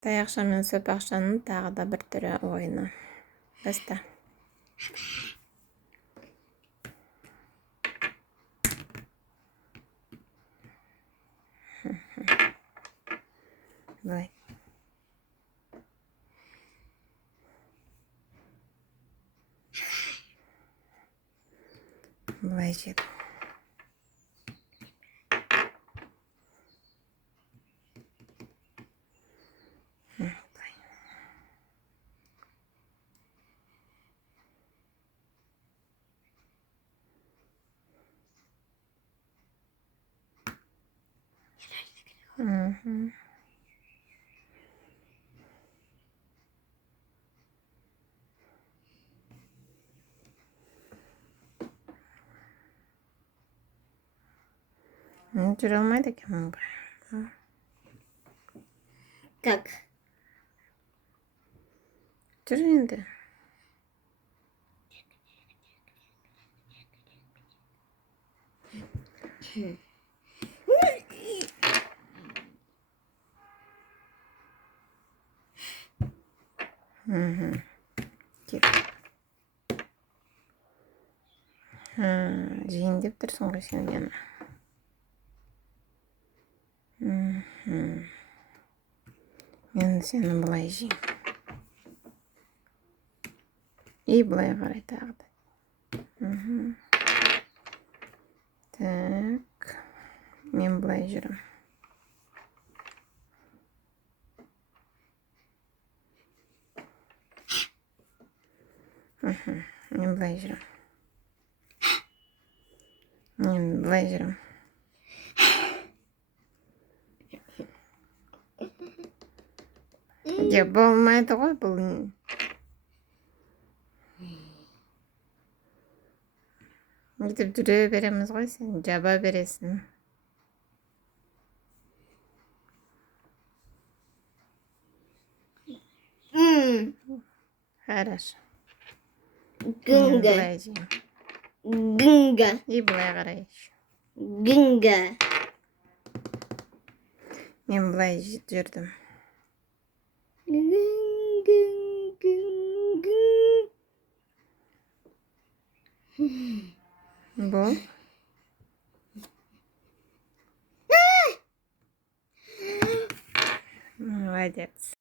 Таяқша мен сопақшаның тағы да бір түрі ойыны. Баста. Былай. Былай жеді. Жүре алмайды екен бұл. Как? Жүр енді. Кеп. Жейін деп тұрсың ғой сен мені. Мен сені бұлай жейін. И бұлай қарай тағы да. Так. Мен бұлай жүрім. Мен бұлай жүрім. Мен бұлай жүрім. Де болмайды ғой бұл. Өйтіп жүре береміз ғой, сен жаба бересің. Хорошо. Гынга. Былай жейін. Гынга. И былай қарай. Гынга. Мен былай жүрдім. Бұл. Молодец.